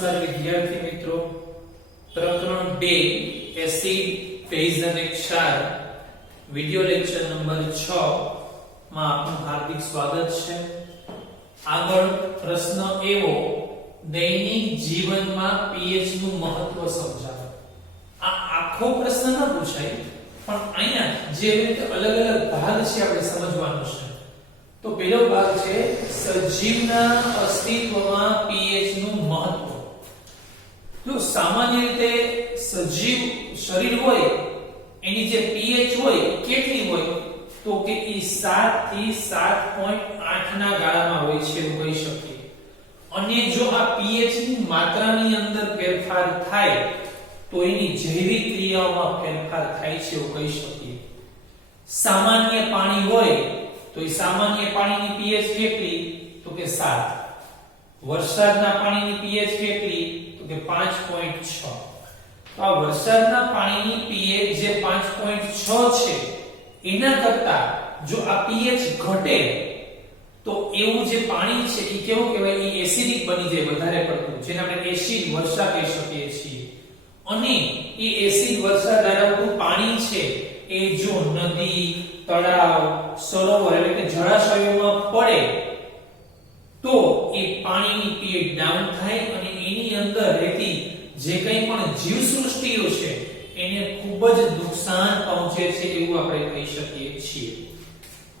નમસ્કાર વિદ્યાર્થી મિત્રો, પ્રકરણ 2 એસિડ બેઝ અને ક્ષાર વિડિયો લેક્ચર નંબર 6 માં આપનું હાર્દિક સ્વાગત છે. આગળ પ્રશ્ન એવો, દૈનિક જીવનમાં pH નું મહત્વ સમજાવો. આ આખો પ્રશ્ન ન પૂછાય, પણ અહીંયા જે રીતે અલગ અલગ ભાગ છે આપણે સમજવાનું છે. તો પહેલો ભાગ છે સજીવના અસ્તિત્વમાં pH નું મહત્વ. જો સામાન્ય રીતે સજીવ શરીર હોય એની જે pH હોય કેટલી હોય તો કે એ 7 થી 7.8 ના ગાળામાં હોય છે એવું કહી શકીએ. અને જો આ pH ની માત્રાની અંદર ફેરફાર થાય તો એની જૈવિક ક્રિયાઓમાં ફેરફાર થાય છે એવું કહી શકીએ. સામાન્ય પાણી હોય તો એ સામાન્ય પાણીની pH કેટલી તો કે 7. વરસાદના પાણીની pH કેટલી તો કે 5.6. તો આ વરસાદના પાણીની pH જે 5.6 છે એના કરતા જો આ pH ઘટે તો એવું જે પાણી છે એ કેવું કહેવાય, એ એસિડિક બની જાય વધારે પડતું, જેને આપણે એસિડ વર્ષા કહી શકીએ છીએ. અને એ એસિડ વર્ષા ધરાવતું પાણી છે એ જો નદી, તળાવ, સરોવર એટલે કે જળાશયોમાં પડે તો એ પાણીની pH ડાઉન થાય અને એની અંદર રહેતી જે કંઈ પણ જીવસૃષ્ટિઓ છે એને ખૂબ જ નુકસાન પહોંચે છે એવું આપણે કહી શકીએ છીએ.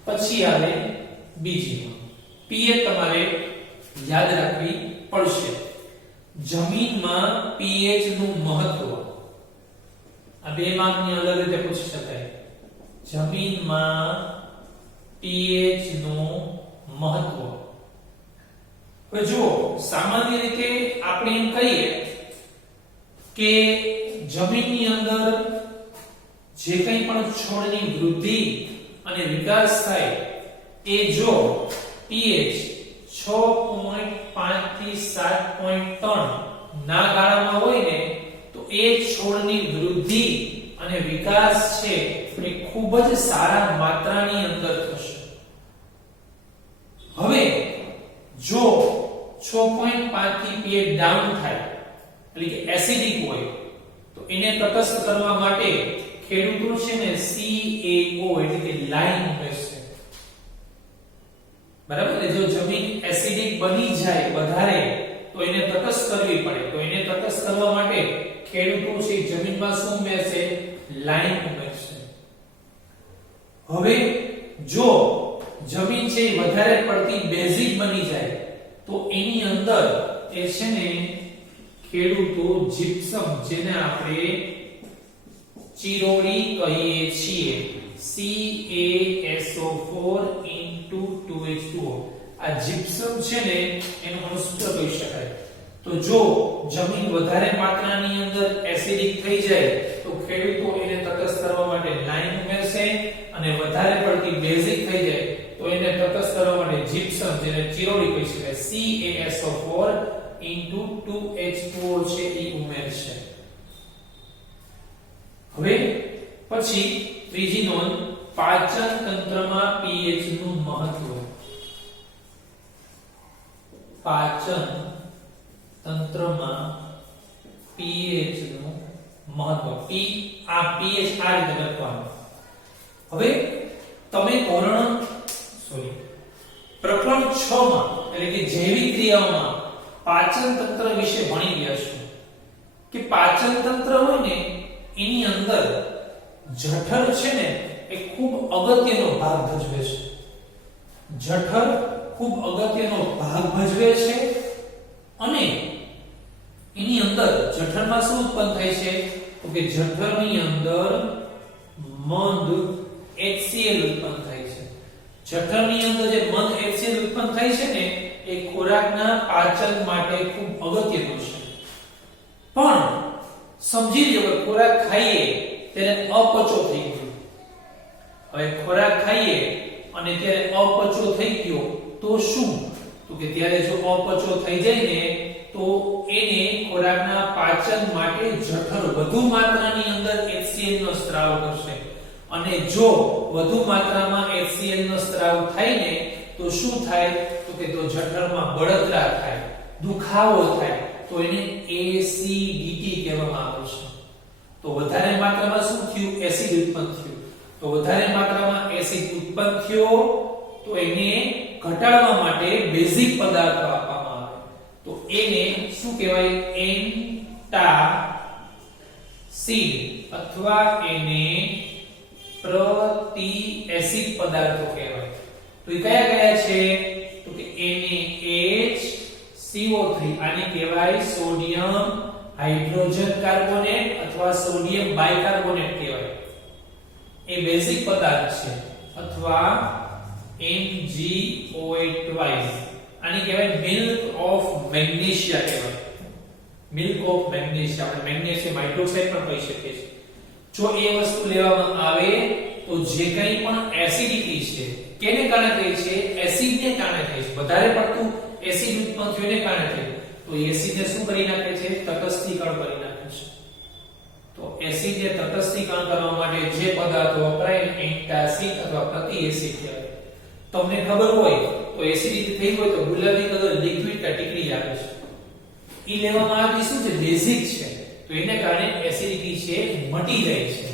પછી આવે બીજી pH તમારે યાદ રાખવી પડશે. જમીનમાં pH નું મહત્વ આ બે માર્કની અલગ રીતે પૂછી શકાય. જમીનમાં pH નું મહત્વ. હવે જુઓ, સામાન્ય રીતે આપણે એમ કહીએ કે જમીનની અંદર જે કંઈ પણ છોડની વૃદ્ધિ અને વિકાસ થાય એ જો pH 6.5 થી 7.3 ના ગાળામાં હોય ને તો એ છોડની વૃદ્ધિ અને વિકાસ છે એ ખૂબ જ સારા માત્રાની અંદર થશે. હવે જો 6.5 થી pH ડાઉન થાય એટલે કે એસિડિક હોય તો એને તટસ્થ કરવા માટે ખેડૂતો છે ને CaO એટલે કે લાઈમ ઉમેરશે. બરાબર, જો જમીન એસિડિક બની જાય વધારે તો એને તટસ્થ કરવી પડે. તો એને તટસ્થ કરવા માટે ખેડૂતો છે જમીનમાં શું ઉમેરશે? લાઈમ ઉમેરશે. હવે જો જમીન છે વધારે પડતી બેઝિક બની જાય તો એની અંદર એ છે ને ખેડૂતો જીપ્સમ, જેને આપણે ચિરોડી કહીએ છીએ, CaSO4 2H2O, આ જીપ્સમ છે ને એનું અણુસૂત્ર કહી શકાય. તો જો જમીન વધારે માત્રાની અંદર એસિડિક થઈ જાય તો ખેડૂતો એને તટસ્થ કરવા માટે લાઈમ ઉમેરશે, અને વધારે પડતી બેઝિક થઈ જાય તો એને તટસ્થ કરવા માટે જીપ્સમ, જેને ચિરોડી કહી શકાય, CaSO4 2H2O છે એ ઉમેરશે. હવે પછી ત્રીજી નોંધ, પાચન તંત્રમાં pH નું મહત્વ. પાચન તંત્રમાં pH નું મહત્વ. આ pH આ રીતે લખવાનું. હવે તમે પ્રકરણ 6 માં એટલે કે જૈવિક ક્રિયાઓમાં પાચન તંત્ર વિશે ભણી ગયા છો કે પાચન તંત્ર હોય ને એની અંદર જઠર છે ને એ ખૂબ અગત્યનો ભાગ ભજવે છે. જઠર ખૂબ અગત્યનો ભાગ ભજવે છે અને એની અંદર જઠરમાં શું ઉત્પન્ન થાય છે તો કે જઠરની અંદર મંદ HCl ઉત્પન્ન થાય છે. જઠરની અંદર જે મંદ HCl ઉત્પન્ન થાય છે ને એ ખોરાકના પાચન માટે ખૂબ અગત્યનું છે. પણ સમજી લો કે ખોરાક ખાઈએ ત્યારે અપચો થઈ ગયો. હવે ખોરાક ખાઈએ અને ત્યારે અપચો થઈ ગયો તો શું? તો કે ત્યારે જો અપચો થઈ જાય ને તો એને ખોરાકના પાચન માટે જઠર વધુ માત્રાની અંદર HCl નો સ્ત્રાવ કરશે. અને જો વધુ માત્રામાં HCl નો સ્ત્રાવ થાય ને તો શું થાય તો કે તો જઠરમાં બળતરા થાય, દુખાવો થાય, તો એને એસિડિટી કહેવામાં આવે છે. તો વધારે માત્રામાં શું થયું? એસિડ ઉત્પન્ન થયું. તો વધારે માત્રામાં એસિડ ઉત્પન્ન થયો તો એને ઘટાડવા માટે બેઝિક પદાર્થો આપવામાં આવે. તો એને શું કહેવાય? એન્ટાસિડ અથવા એને પ્રતિએસિડ પદાર્થો કહેવાય. તો એ કયા કયા છે? તો કે NaHCO3 આને કહેવાય સોડિયમ હાઇડ્રોજન કાર્બોનેટ અથવા સોડિયમ બાયકાર્બોનેટ કહેવાય. એ બેઝિક પદાર્થ છે. અથવા MgOH આને કહેવાય મિલ્ક ઓફ મેગ્નેશિયા કહેવાય. મિલ્ક ઓફ મેગ્નેશિયા, આપણે મેગ્નેશિયમ હાઇડ્રોક્સાઇડ પણ કહી શકીએ છીએ. જો એ વસ્તુ લેવામાં આવે તો જે કંઈ પણ એસિડિટી છે કેને કારણે થઈ છે? એસિડને કારણે થઈ છે. વધારે પડતું એસિડ ઉત્પન્ન થયું એને કારણે થયું. તો એસિડને શું કરી નાખે છે? તટસ્થીકરણ કરી નાખે છે. તો એસિડને તટસ્થીકરણ કરવા માટે જે પદાર્થો વપરાય એન્ટાસિડ અથવા પ્રતિએસિડ કહેવાય. તમને ખબર હોય તો એસિડિટી થઈ હોય તો ગુલાબી કલર લિક્વિડ ટીકડી આવે છે. ઈ લેવામાં આવતી શું છે? બેઝિક છે. તો એને કારણે એસિડિટી છે મટી જાય છે.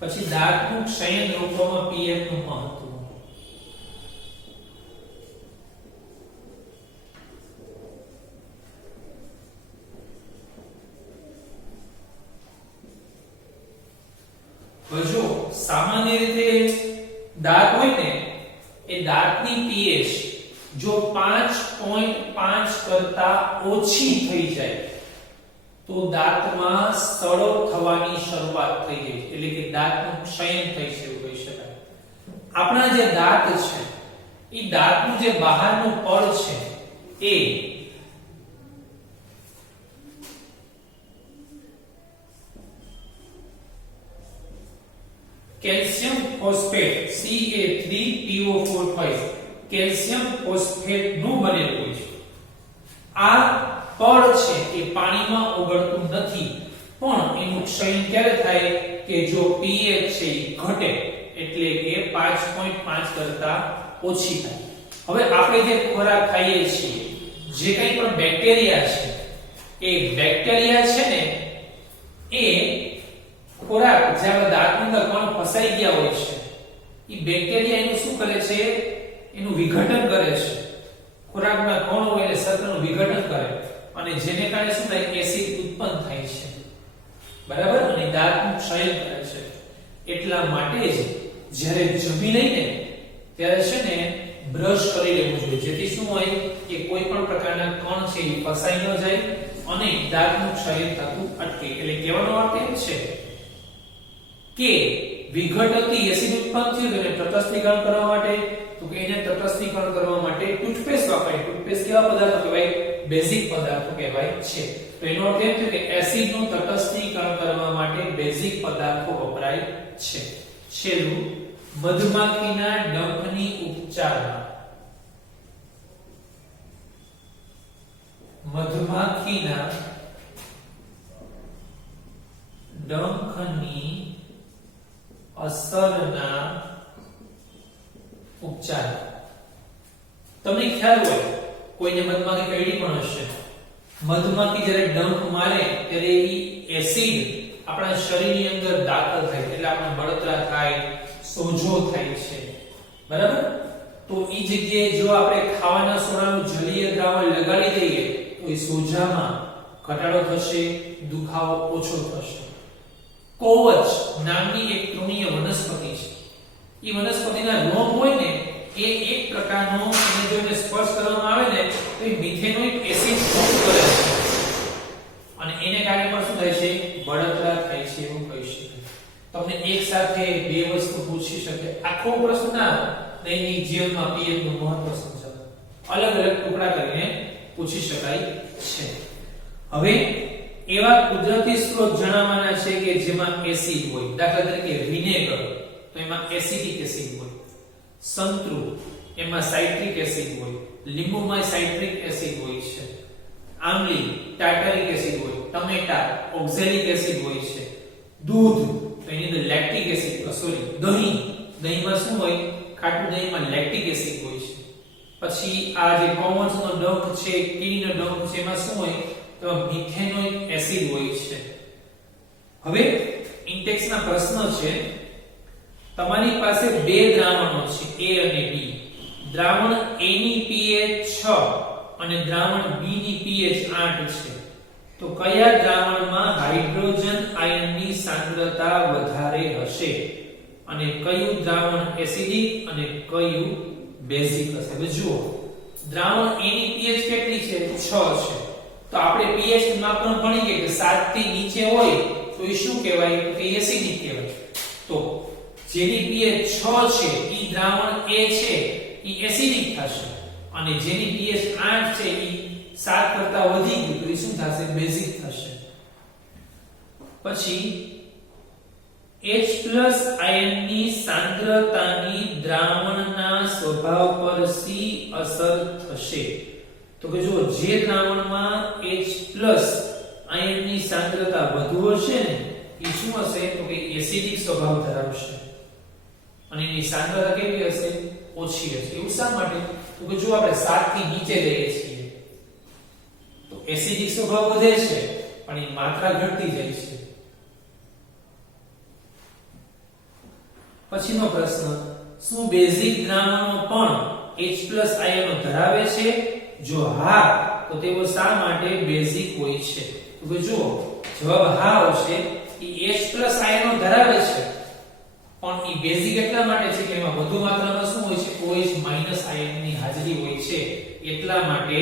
પછી દાંતનું ક્ષયન રોકવામાં પીએચ નું મહત્વ. જો સામાન્ય રીતે દાંત હોય ને એ દાંતની પીએચ જો 5.5 કરતા ઓછી થઈ જાય તો દાંતમાં સડો થવાની શરૂઆત થઈ જાય, એટલે કે દાંતનું ક્ષયન થઈ છે એવું કહી શકાય. આપણા જે દાંત છે એ દાંતનું જે બહારનું પડ છે એ calcium phosphate Ca3PO4 calcium phosphate નું બનેલું હોય છે. આ પડ છે એ પાણીમાં ઓગળતું નથી, પણ એનું ક્ષયન ક્યારે થાય કે જો pH છે ઘટે, એટલે કે 5.5 કરતા ઓછી થાય. હવે આપણે જે ખોરાક ખાઈએ છીએ, જે કંઈ પણ બેક્ટેરિયા છે, એ બેક્ટેરિયા છે ને એ ખોરાક જ્યારે દાંતની અંદર કણ ફસાઈ ગયા હોય છે, એ બેક્ટેરિયા એનું શું કરે છે? એનું વિઘટન કરે છે. ખોરાકના કણ હોય એટલે સતતનું વિઘટન કરે અને જેને કારણે શું થાય? એસિડ ઉત્પન્ન થાય છે, બરાબર, અને દાંતનું ક્ષયન કરે છે. એટલા માટે જ જ્યારે જમી લઈને ત્યારે છે ને બ્રશ કરી લેવું જોઈએ, જેથી શું હોય કે કોઈ પણ પ્રકારના કણ છે એ ફસાઈ ન જાય અને દાંતનું ક્ષયન થતું અટકે. એટલે કહેવાનો અર્થ એમ છે કે વિઘટનથી એસિડ ઉત્પન્ન થયું તેને તટસ્થીકરણ કરવા માટે, તો કે એને તટસ્થીકરણ કરવા માટે ટૂથપેસ્ટ વપરાય. ટૂથપેસ્ટ કેવા પદાર્થો કહેવાય? બેઝિક પદાર્થો કહેવાય છે. તો એનો અર્થ એમ છે કે એસિડનું તટસ્થીકરણ કરવા માટે બેઝિક પદાર્થો વપરાય છે. છેલ્લું, મધમાખીના ડંખની ઉપચારમાં. મધમાખીના ડંખની અસરના ઉપચાર. તમને ખ્યાલ હોય, કોઈને મધમાખી કરડી પણ હશે. મધમાખી જ્યારે ડંખ મારે ત્યારે એ એસિડ આપણા શરીરની અંદર દાખલ થાય, એટલે આપણે બળતરા થાય, સોજો થાય છે, બરાબર. તો એ જગ્યાએ જો આપણે ખાવાના સોડાનું જલીય દ્રાવણ લગાડી દઈએ તો એ સોજામાં ઘટાડો થશે, દુખાવો ઓછો થશે. કોવચ નામની એક તૃણીય વનસ્પતિ છે. એ વનસ્પતિના રોમ હોય ને એ એક પ્રકારનો, એને જો એને સ્પર્શ કરવામાં આવે ને તો એ મિથેનોઇક એસિડ મુક્ત કરે છે અને એને કારણે પણ શું થાય છે? બળતરા થાય છે એવું કહી શકાય. તમને એક સાથે બે વસ્તુ પૂછી શકે, આખો પ્રશ્ન ના દૈનિક જીવનમાં પીએચ નું મહત્વ સમજાવો, અલગ અલગ ટુકડા કરીને પૂછી શકાય છે. હવે એવા કુદરતી સ્ત્રોત જણાવવાના છે કે જેમાં એસિડ હોય. દાખલા તરીકે વિનેગર, તો એમાં એસિડિક એસિડ હોય. સંતરું, એમાં સાઇટ્રિક એસિડ હોય. લીંબુમાં સાઇટ્રિક એસિડ હોય છે. આમલી, ટાર્ટારિક એસિડ હોય. ટમેટા ઓક્ઝેલિક એસિડ હોય છે, દૂધ તો એની અંદર લેક્ટિક એસિડ સોરી દહીંમાં શું હોય, ખાટું દહીંમાં લેક્ટિક એસિડ હોય છે. પછી આ જે કોમન્સ નો ડંખ છે, કીડીનો ડંખ છે, એમાં શું હોય તો મિથેનોઇક એસિડ હોય છે. હવે ઇન્ટેક્સ ના પ્રશ્ન છે, તમારી પાસે બે દ્રાવણો છે A અને B. દ્રાવણ A ની pH 6 અને દ્રાવણ B ની pH 8 છે. તો કયા દ્રાવણમાં હાઇડ્રોજન આયનની સાંદ્રતા વધારે હશે અને કયું દ્રાવણ એસિડિક અને કયું બેઝિક હશે? હવે જુઓ, દ્રાવણ A ની pH કેટલી છે? 6 છે. તો આપણે pH નું માપન ભણી ગયા કે 7 થી નીચે હોય તો એ શું કહેવાય? તો એ એસિડિક કહેવાય. તો જેની pH 6 છે ઈ દ્રાવણ A છે ઈ એસિડિક થશે અને જેની pH 8 છે ઈ 7 કરતા વધી ગયું તો એ શું થશે? બેઝિક થશે. પછી H+ આયનની સાંદ્રતાની દ્રાવણના સ્વભાવ પર શી અસર થશે? તો કે જો જે દ્રાવણમાં H+ આયનની સાંદ્રતા વધુ હશે ને એ શું હશે? તો કે એસિડિક સ્વભાવ ધરાવશે અને એની સાંદ્રતા કેવી હશે? ઓછી હશે. એવું શા માટે? તો કે જો આપણે 7 થી નીચે જઈએ છીએ તો એસિડિક સ્વભાવ વધે છે પણ એની માત્રા ઘટતી જાય છે. પછીનો પ્રશ્ન, શું બેઝિક દ્રાવણો પણ H+ આયનો ધરાવે છે? જો હા તો તેઓ શા માટે બેઝિક હોય છે? તો કે જો જવાબ હા આવશે. ઈ H+ આયનો ધરાવે છે પણ ઈ બેઝિક એટલા માટે છે કે એમાં વધુ માત્રામાં શું હોય છે? OH- આયનની હાજરી હોય છે, એટલા માટે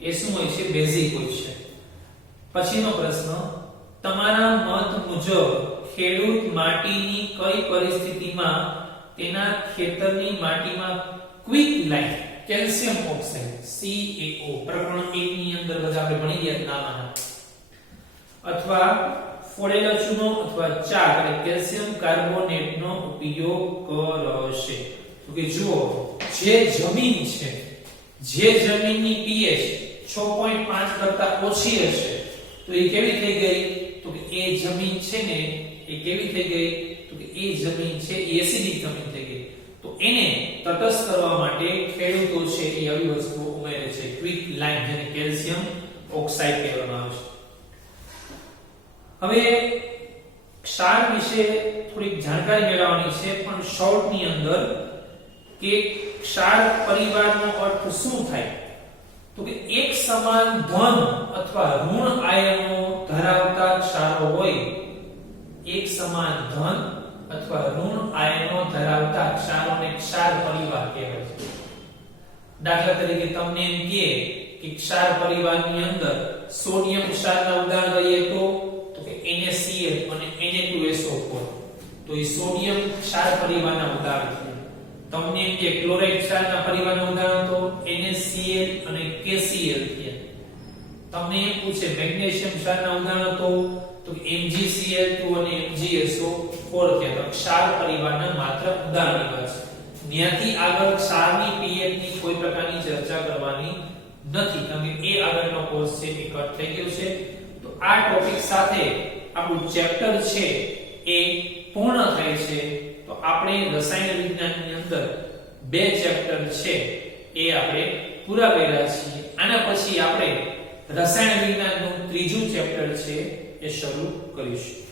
એ શું હોય છે? બેઝિક હોય છે. પછીનો પ્રશ્ન, તમારા મત મુજબ ખેડૂત માટીની કઈ પરિસ્થિતિમાં તેના ખેતરની માટીમાં quick line calcium oxide CaO પ્રકરણ 1 ની અંદર બધા આપણે ભણી ગયા નામાના અથવા ફોડેલા ચૂનો અથવા ચાક એટલે કેલ્શિયમ કાર્બોનેટનો ઉપયોગ કરશે? તો કે જુઓ, જે જમીન છે, જે જમીનની pH 6.5 કરતા ઓછી હશે તો એ કેવી થઈ ગઈ? તો કે એ જમીન છે ને એ કેવી થઈ ગઈ? તો કે એ જમીન છે એ એસિડિક જમીન થઈ ગઈ. તો એને તટસ્થ કરવા માટે ખેડૂતો છે એ આવી વસ્તુ ઉમેરે છે, ક્વિક લાઈમ, જેને કેલ્શિયમ ઓક્સાઇડ કહેવામાં આવે છે. હવે ક્ષાર વિશે થોડીક જાણકારી મેળવવાની છે પણ શોર્ટ ની અંદર કે ક્ષાર પરિવારનો અર્થ શું થાય? તો કે એક સમાન ધન અથવા ઋણ આયનો ધરાવતા ક્ષારો હોય, એક સમાન ધન અથવા ઋણ આયનો ધરાવતા ક્ષારોને ક્ષાર પરિવાર કહેવાય છે. દાખલા તરીકે તમને એમ કહે કે ક્ષાર પરિવારની અંદર સોડિયમ ક્ષારના ઉદાહરણ લઈએ તો કે NaCl અને Na2SO4 તો એ સોડિયમ ક્ષાર પરિવારના ઉદાહરણ છે. તમને એમ કે ક્લોરાઇડ ક્ષારના પરિવારના ઉદાહરણ તો NaCl અને KCl છે. તમને એમ પૂછે મેગ્નેશિયમ ક્ષારના ઉદાહરણ તો MgCl2 અને MgSO4 છે. તો ક્ષાર પરિવારના માત્ર ઉદાહરણ એવા છે. ત્યાંથી આગળ ક્ષારની pH ની કોઈ પ્રકારની ચર્ચા કરવાની નથી કારણ કે એ આગળનો કોર્સ છે એ કટ થઈ ગયો છે. તો આ ટોપિક સાથે આપણું ચેપ્ટર છે એ પૂર્ણ થાય છે. તો આપણે રસાયણ વિજ્ઞાનની અંદર 2 ચેપ્ટર છે એ આપણે પૂરા કર્યા છીએ. આના પછી આપણે રસાયણ વિજ્ઞાનનું ત્રીજું ચેપ્ટર છે એ શરૂ કરીશું.